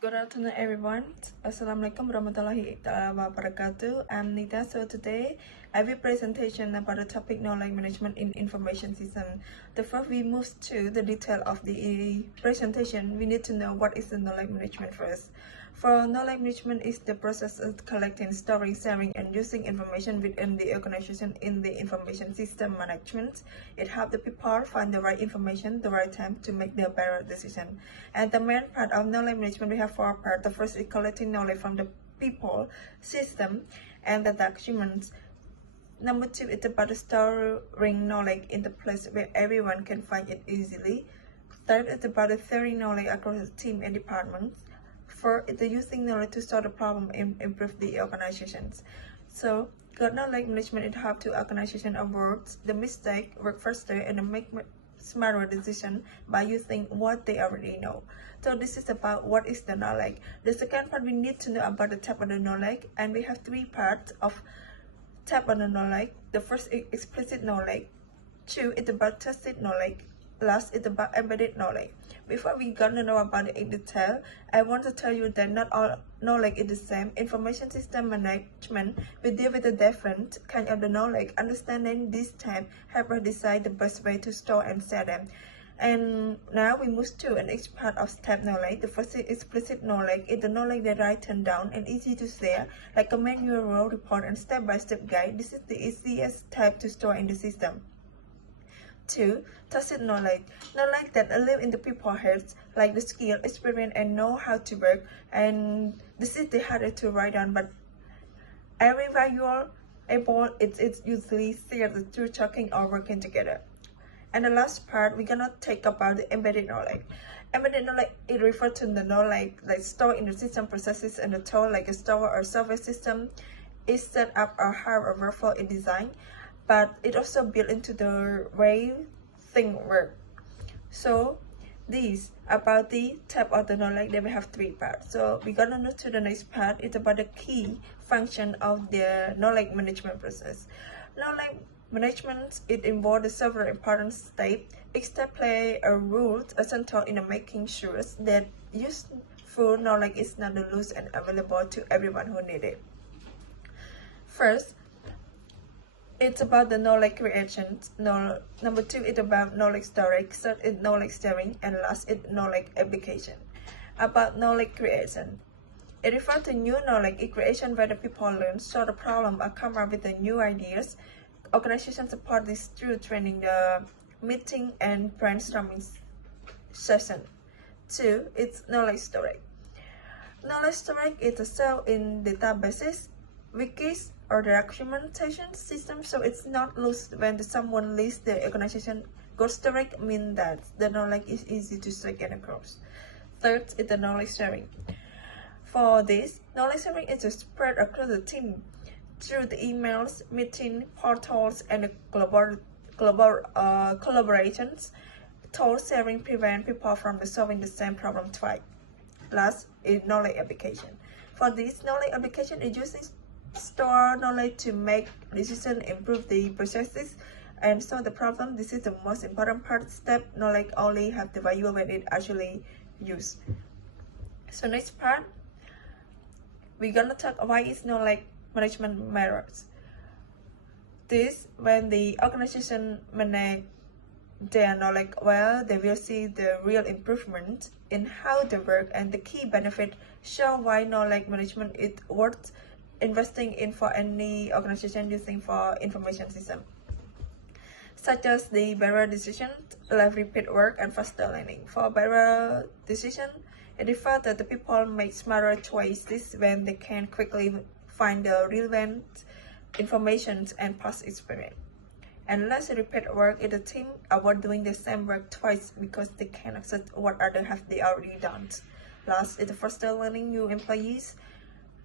Good afternoon, everyone. Assalamualaikum warahmatullahi wabarakatuh. I'm Nita. So today I will presentation about the topic knowledge management in information system. Before we move to the detail of the presentation, we need to know what is the knowledge management first. For knowledge management is the process of collecting, storing, sharing, and using information within the organization in the information system management. It helps the people find the right information, the right time to make the better decision. And the main part of knowledge management, we have four parts. The first is collecting knowledge from the people, system, and the documents. Number two is about storing knowledge in the place where everyone can find it easily. Third is about the sharing knowledge across the team and departments. Fourth is the using knowledge to solve the problem and improve the organizations. So, good knowledge management it helps to organization avoid the mistake, work faster, and make smarter decision by using what they already know. So this is about what is the knowledge. The second part we need to know about the type of the knowledge, and we have three parts of type of the knowledge. The first is explicit knowledge. Two is about tacit knowledge. Last is about embedded knowledge. Before we gonna know about it in detail, I want to tell you that not all knowledge is the same. Information system management will deal with a different kind of the knowledge. Understanding this type help us decide the best way to store and share them. And now we move to an next part of type knowledge. The first is explicit knowledge. It's the knowledge that written down and easy to share, like a manual, report, and step-by-step guide. This is the easiest type to store in the system. 2. Tacit knowledge. Knowledge that live in the people's heads, like the skill, experience, and know how to work. And this is the harder to write down, but every visual able, it's usually shared the two talking or working together. And the last part, we're gonna take about the embedded knowledge. Embedded knowledge, it refers to the knowledge like stored in the system processes and the tool like a store or software system is set up or how a workflow is designed, but it also built into the way things work. So these about the type of the knowledge, that we have three parts. So we're gonna move to the next part. It's about the key function of the knowledge management process. Knowledge management, it involves several important steps. Each step play a role essential in making sure that useful knowledge is not loose and available to everyone who needs it. First, it's about the knowledge creation. Number two, it's about knowledge storage. Third is knowledge sharing, and last is knowledge application. About knowledge creation, it refers to new knowledge creation where the people learn, solve the problem, or come up with the new ideas. Organizations support this through training, the meeting, and brainstorming session. Two, it's knowledge storage. Knowledge storage is a cell in databases, wikis, or the documentation system, so it's not lost when someone leaves the organization. Good storage means that the knowledge is easy to share across. Third is the knowledge sharing. For this, knowledge sharing is spread across the team through the emails, meeting, portals, and global collaborations. Tool sharing prevents people from solving the same problem twice. Last is knowledge application. For this, knowledge application is using store knowledge to make decisions, improve the processes, and solve the problem. This is the most important part. Step knowledge only have the value when it actually used. So next part, we're gonna talk why is knowledge management matters. This when the organization manage their knowledge well, they will see the real improvement in how they work, and the key benefit show why knowledge management is worth investing in for any organization using for information system, such as the better decision, less repeat work, and faster learning. For better decision, it refers that the people make smarter choices when they can quickly find the relevant information and past experience. And less repeat work is the team avoid doing the same work twice because they can access what others have they already done. Last is the faster learning. New employees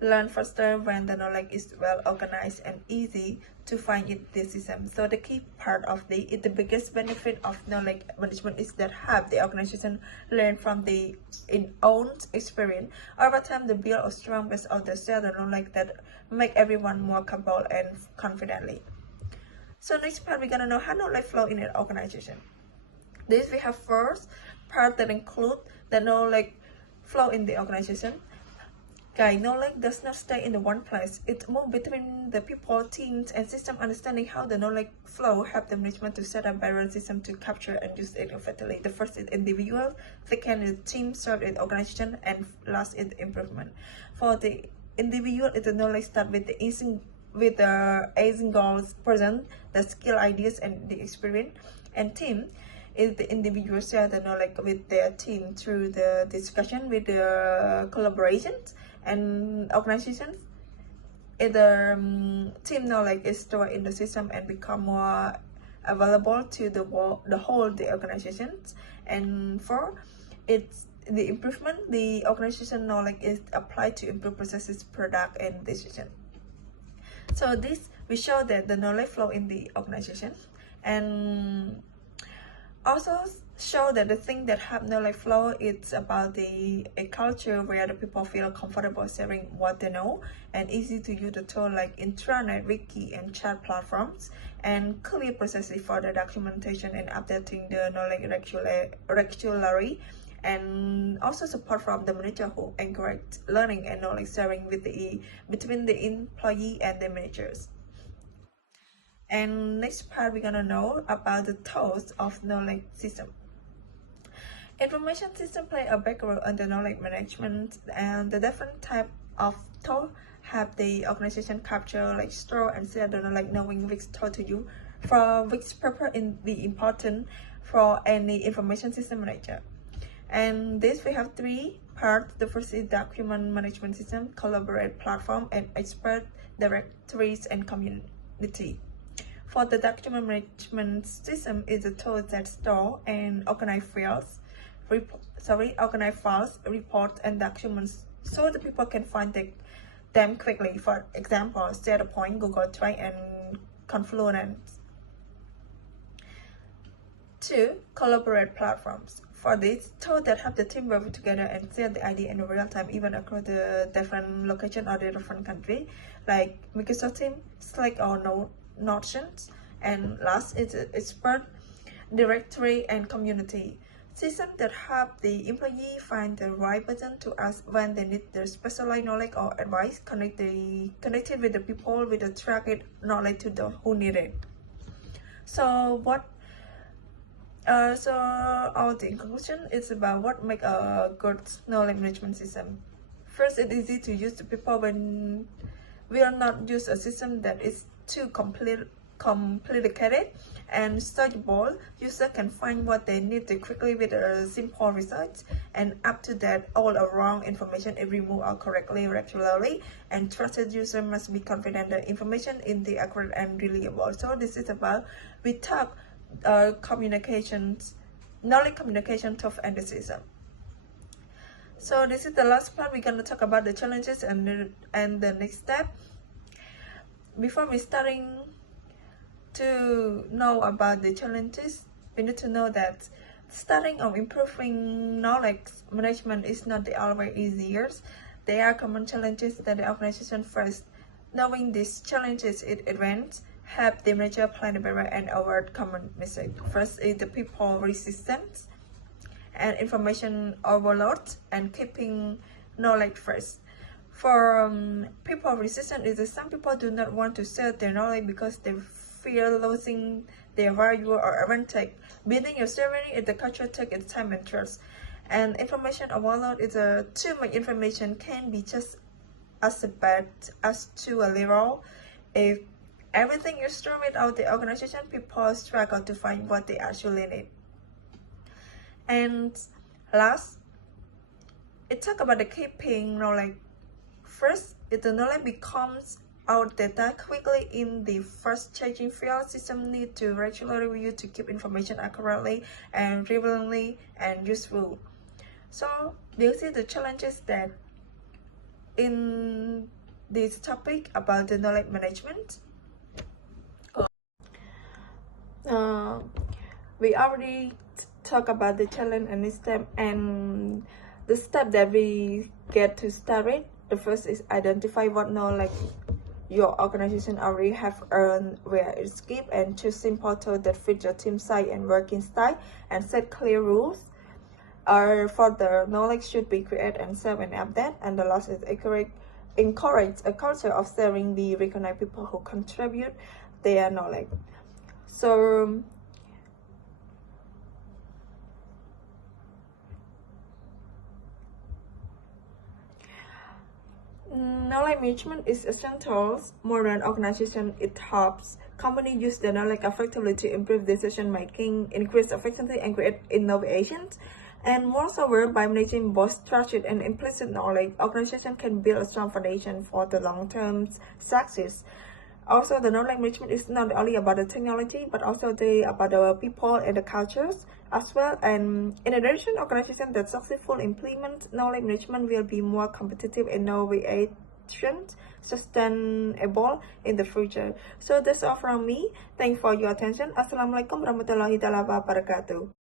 learn faster when the knowledge is well organized and easy to find in the system. So the key part of the biggest benefit of knowledge management is that have the organization learn from the own experience. Over time, the build a strong base of the shared knowledge that make everyone more capable and confidently. So next part, we're gonna know how knowledge flow in an organization. This we have first part that include the knowledge flow in the organization. Guide knowledge does not stay in the one place. It moves between the people, teams, and system. Understanding how the knowledge flow help the management to set up better system to capture and use it effectively. The first is individual, second is team, third is organization, and last is improvement. For the individual, the knowledge start with the aging goals present, the skill, ideas, and the experience. And team is the individual share the knowledge with their team through the discussion with the collaborations. And organizations, either team knowledge is stored in the system and become more available to the whole the organizations. And for it's the improvement, the organization knowledge is applied to improve processes, product, and decision. So this we show that the knowledge flow in the organization, and also show that the thing that have knowledge flow, it's about a culture where the people feel comfortable sharing what they know, and easy to use the tool like intranet, wiki, and chat platforms, and clear processes for the documentation and updating the knowledge regularly, and also support from the manager who encourage learning and knowledge sharing between the employee and the managers. And next part, we're gonna know about the tools of knowledge system. Information system play a big role in the knowledge management, and the different type of tool have the organization capture, like store and share the knowledge, knowing which tool to use for which purpose in the important for any information system manager. And this we have three parts. The first is document management system, collaborate platform, and expert directories and community. For the document management system is a tool that store and organize files, reports, and documents so the people can find them quickly. For example, SharePoint, Google Drive, and Confluence. 2. Collaborate platforms. For this, tools that help the team work together and share the idea in real time, even across the different location or the different country, like Microsoft Teams, Slack, or Notion. And last is expert directory and community. Systems that help the employee find the right person to ask when they need the specialized knowledge or advice, connected with the people with the tracked knowledge to the who need it. So in conclusion, it's about what make a good knowledge management system. First, it's easy to use. The people when we are not use a system that is too complicated and searchable. User can find what they need quickly with a simple results, and up to that, all around information is removed correctly, regularly, and trusted user must be confident that information is the accurate and reliable. So this is about we talk knowledge communication tool and the system. So this is the last part. We're going to talk about the challenges and the next step. Before we starting to know about the challenges, we need to know that starting or improving knowledge management is not always easier. There are common challenges that the organization face. Knowing these challenges in advance help the manager plan better and avoid common mistakes. First is the people resistance and information overload and keeping knowledge first. For people resistant is that some people do not want to share their knowledge because they fear losing their value or advantage. Building your ceremony is the culture take its time and trust. And information overload is too much information can be just as bad as too little. If everything is stored without the organization, people struggle to find what they actually need. And last, it talk about the keeping knowledge. First, if the knowledge becomes outdated quickly in the first changing field, system need to regularly review to keep information accurately and relevantly and useful. So these are the challenges that in this topic about the knowledge management. We already talk about the challenge and the step, and the step that we get to start with. The first is identify what knowledge your organization already have earned, where it's kept, and choose simple tools that fit your team size and working style, and set clear rules. further knowledge should be created and served and updated. And the last is encourage a culture of sharing. We recognize people who contribute their knowledge. So knowledge management is essential. Modern organization, it helps companies use the knowledge effectively to improve decision making, increase efficiency, and create innovations. And moreover, by managing both structured and implicit knowledge, organization can build a strong foundation for the long-term success. Also, the knowledge management is not only about the technology, but also about the people and the cultures as well. And in addition, organizations that successfully implement knowledge management will be more competitive, innovative, sustainable in the future. So that's all from me. Thanks for your attention. Assalamualaikum warahmatullahi wabarakatuh.